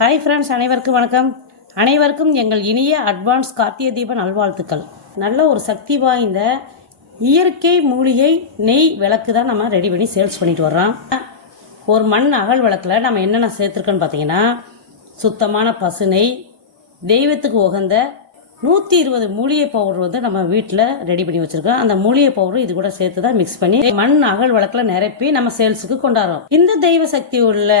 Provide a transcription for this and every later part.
Hi friends அனைவருக்கும் வணக்கம். அனைவருக்கும் எங்கள் இனிய அட்வான்ஸ் கார்த்திகை தீப நல்வாழ்த்துக்கள். நல்ல ஒரு சக்தி வாய்ந்த இயற்கை மூலிகை நெய் விளக்கு தான் நம்ம ரெடி பண்ணி சேல்ஸ் பண்ணிட்டு வர்றோம். ஒரு மண் அகல் விளக்கில் நம்ம என்னென்ன சேர்த்துருக்கோன்னு பார்த்தீங்கன்னா சுத்தமான பசு நெய் தெய்வத்துக்கு உகந்த நூற்றி இருபது மூலிகை பவுடர் வந்து நம்ம வீட்டில் ரெடி பண்ணி வச்சுருக்கோம். அந்த மூலிகை பவுடர் இது கூட சேர்த்து தான் மிக்ஸ் பண்ணி மண் அகல் வழக்கில் நிரப்பி நம்ம சேல்ஸுக்கு கொண்டாடுறோம். இந்த தெய்வ சக்தி உள்ள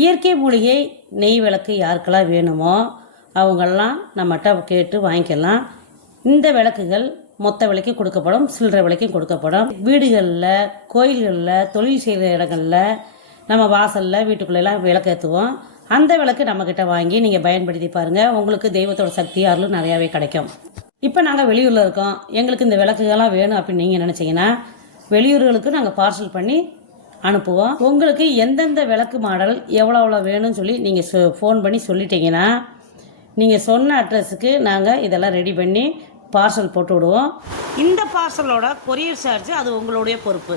இயற்கை மூலிகை நெய் விளக்கு யாருக்கெல்லாம் வேணுமோ அவங்கெல்லாம் நம்மகிட்ட கேட்டு வாங்கிக்கலாம். இந்த விளக்குகள் மொத்த விலைக்கும் கொடுக்கப்படும் சில்லறை விலைக்கும் கொடுக்கப்படும். வீடுகளில் கோயில்களில் தொழில் செய்கிற இடங்களில் நம்ம வாசலில் வீட்டுக்குள்ளெல்லாம் விளக்கு ஏற்றுவோம் அந்த விளக்கு நம்மக்கிட்ட வாங்கி நீங்கள் பயன்படுத்தி பாருங்கள் உங்களுக்கு தெய்வத்தோட சக்தி அருளும் நிறையாவே கிடைக்கும். இப்போ நாங்கள் வெளியூரில் இருக்கோம். எங்களுக்கு இந்த விளக்குகள்லாம் வேணும் அப்படின்னு நீங்கள் நினச்சிங்கன்னா வெளியூர்களுக்கு நாங்கள் பார்சல் பண்ணி அனுப்புவோம். உங்களுக்கு எந்தெந்த விளக்கு மாடல் எவ்வளோ எவ்வளோ வேணும்னு சொல்லி நீங்கள் ஃபோன் பண்ணி சொல்லிட்டீங்கன்னா நீங்கள் சொன்ன அட்ரஸுக்கு நாங்கள் இதெல்லாம் ரெடி பண்ணி பார்சல் போட்டு விடுவோம். இந்த பார்சலோட கொரியர் சார்ஜ் அது உங்களுடைய பொறுப்பு.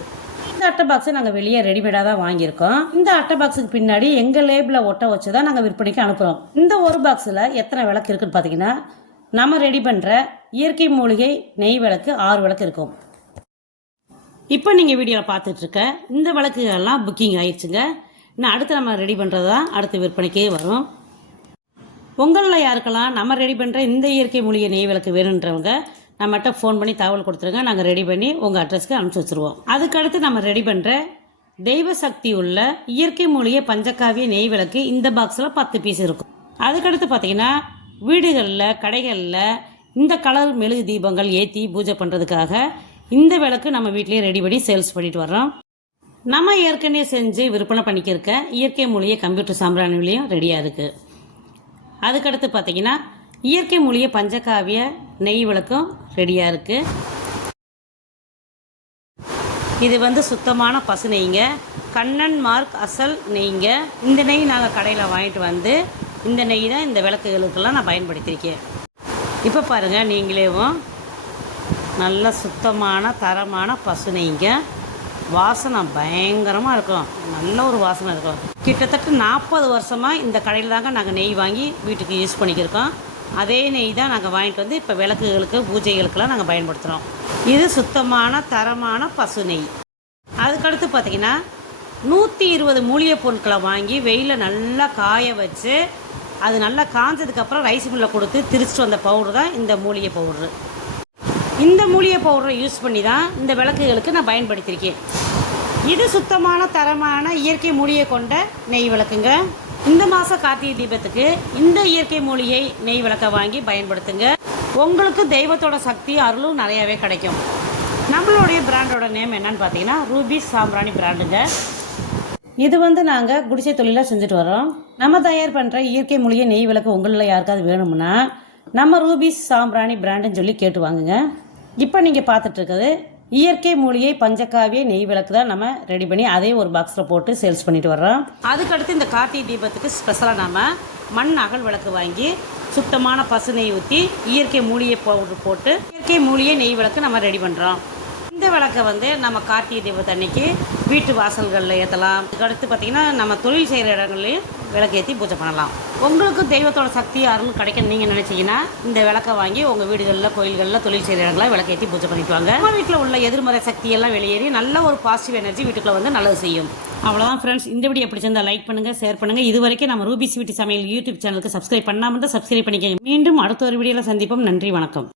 இந்த அட்டை பாக்ஸை நாங்கள் வெளியே ரெடிமேடாக தான் வாங்கியிருக்கோம். இந்த அட்டை பாக்ஸுக்கு பின்னாடி எங்கள் லேபிளில் ஒட்ட வச்சு தான் நாங்கள் விற்பனைக்கு அனுப்புகிறோம் இந்த ஒரு பாக்ஸில் எத்தனை விளக்கு இருக்குன்னு பார்த்தீங்கன்னா நம்ம ரெடி பண்ணுற இயற்கை மூலிகை நெய் விளக்கு ஆறு விளக்கு இருக்கும். இப்போ நீங்கள் வீடியோவில் பார்த்துட்ருக்க இந்த விளக்குகள்லாம் புக்கிங் ஆயிடுச்சுங்க. இன்னும் அடுத்து நம்ம ரெடி பண்ணுறது தான் அடுத்து விற்பனைக்கே வரும். உங்களில் யாருக்கெல்லாம் நம்ம ரெடி பண்ணுற இந்த இயற்கை மூலிகை நெய் விளக்கு வேணுன்றவங்க நம்மகிட்ட ஃபோன் பண்ணி தகவல் கொடுத்துருங்க. நாங்கள் ரெடி பண்ணி உங்கள் அட்ரஸ்க்கு அனுப்பிச்சி வச்சுருவோம். அதுக்கடுத்து நம்ம ரெடி பண்ணுற தெய்வ சக்தி உள்ள இயற்கை மூலிகை பஞ்சக்காவிய நெய் விளக்கு இந்த பாக்ஸில் பத்து பீஸ் இருக்கும். அதுக்கடுத்து பார்த்தீங்கன்னா வீடுகளில் கடைகளில் இந்த கலர் மெழுகு தீபங்கள் ஏற்றி பூஜை பண்ணுறதுக்காக இந்த விளக்கு நம்ம வீட்லேயே ரெடி பண்ணி சேல்ஸ் பண்ணிட்டு வர்றோம். நம்ம ஏற்கனவே செஞ்சு விற்பனை பண்ணிக்கிருக்க இயற்கை மூலிகை கம்ப்யூட்டர் சாம்பிராணிலையும் ரெடியாக இருக்குது அதுக்கடுத்து பார்த்தீங்கன்னா இயற்கை மூலிகை பஞ்சகாவிய நெய் விளக்கும் ரெடியாக இருக்குது இது வந்து சுத்தமான பசு நெய்ங்க. கண்ணன் மார்க் அசல் நெய்ங்க. இந்த நெய் நாங்கள் கடையில் வாங்கிட்டு வந்து இந்த நெய் தான் இந்த விளக்குகளுக்கெல்லாம் நான் பயன்படுத்தியிருக்கேன். இப்போ பாருங்கள் நீங்களேவும் நல்ல சுத்தமான தரமான பசு நெய்ங்க வாசனை பயங்கரமாக இருக்கும். நல்ல ஒரு வாசனை இருக்கும். கிட்டத்தட்ட நாற்பது வருஷமாக இந்த கடையில் தாங்க நாங்கள் நெய் வாங்கி வீட்டுக்கு யூஸ் பண்ணிக்கிருக்கோம். அதே நெய் தான் நாங்கள் வாங்கிட்டு வந்து இப்போ விளக்குகளுக்கு பூஜைகளுக்கெல்லாம் நாங்கள் பயன்படுத்துகிறோம் இது சுத்தமான தரமான பசு நெய் அதுக்கடுத்து பார்த்தீங்கன்னா நூற்றி இருபது மூலிகை பொருட்களை வாங்கி வெயிலில் நல்லா காய வச்சு அது நல்லா காஞ்சதுக்கப்புறம் ரைஸ் மில்லில் கொடுத்து திரிச்சிட்டு வந்த பவுடர் தான் இந்த மூலிகை பவுட்ரு. இந்த மூலிகை பவுடரை யூஸ் பண்ணி தான் இந்த விளக்குகளுக்கு நான் பயன்படுத்தியிருக்கேன். இது சுத்தமான தரமான இயற்கை மூலிகை கொண்ட நெய் விளக்குங்க. இந்த மாத கார்த்திகை தீபத்துக்கு இந்த இயற்கை மூலிகை நெய் விளக்கை வாங்கி பயன்படுத்துங்க. உங்களுக்கு தெய்வத்தோட சக்தி அருளும் நிறையாவே கிடைக்கும். நம்மளுடைய பிராண்டோட நேம் என்னன்னு பார்த்தீங்கன்னா ரூபி சாம்பிராணி பிராண்டுங்க இது வந்து நாங்கள் குடிசை தொழிலாக செஞ்சுட்டு வரோம் நம்ம தயார் பண்ணுற இயற்கை மூலிகை நெய் விளக்கு உங்களில் யாருக்காவது வேணும்னா நம்ம ரூபி சாம்பிராணி பிராண்டுன்னு சொல்லி கேட்டு வாங்குங்க. இப்போ நீங்கள் பார்த்துட்ருக்குது இயற்கை மூலிகை பஞ்சக்காவிய நெய் விளக்கு தான் நம்ம ரெடி பண்ணி அதே ஒரு பாக்ஸில் போட்டு சேல்ஸ் பண்ணிட்டு வர்றோம். அதுக்கடுத்து இந்த கார்த்திகை தீபத்துக்கு ஸ்பெஷலாக நாம் மண் அகல் விளக்கு வாங்கி சுத்தமான பசு நெய் ஊற்றி இயற்கை மூலிகை பவுடர் போட்டு இயற்கை மூலிகை நெய் விளக்கு நம்ம ரெடி பண்ணுறோம் இந்த விளக்கை வந்து நம்ம கார்த்திகை தீபத்து அன்னைக்கு வீட்டு வாசல்களில் ஏற்றலாம் அதுக்கடுத்து பார்த்திங்கன்னா நம்ம தொழில் செய்கிற இடங்கள்லையும் விளக்கேற்றி பூஜை பண்ணலாம். உங்களுக்கு தெய்வத்தோட சக்தி அருள் கிடைக்கும் நீங்கள் நினச்சிங்கன்னா இந்த விளக்கை வாங்கி உங்கள் வீடுகளில் கோயில்களில் தொழில் செய்கிற இடங்களில் விளக்கேற்றி பூஜை பண்ணிக்குவாங்க நம்ம வீட்டில் உள்ள எதிர்மறை சக்தியெல்லாம் வெளியேறி நல்ல ஒரு பாசிட்டிவ் எனர்ஜி வீட்டுக்குள்ளே வந்து நல்லது செய்யும். அவ்வளோதான் ஃப்ரெண்ட்ஸ் இந்த வீடியோ பிடிச்சிருந்தா லைக் பண்ணுங்கள் ஷேர் பண்ணுங்கள் இது வரைக்கும் நம்ம ரூபி ஸ்வீட் சமையல் யூடியூப் சேனலுக்கு சப்ஸ்கிரைப் பண்ணாமல் தான் சப்ஸ்கிரைப் பண்ணிக்கோங்க. மீண்டும் அடுத்த ஒரு வீடியோவில் சந்திப்போம். நன்றி வணக்கம்.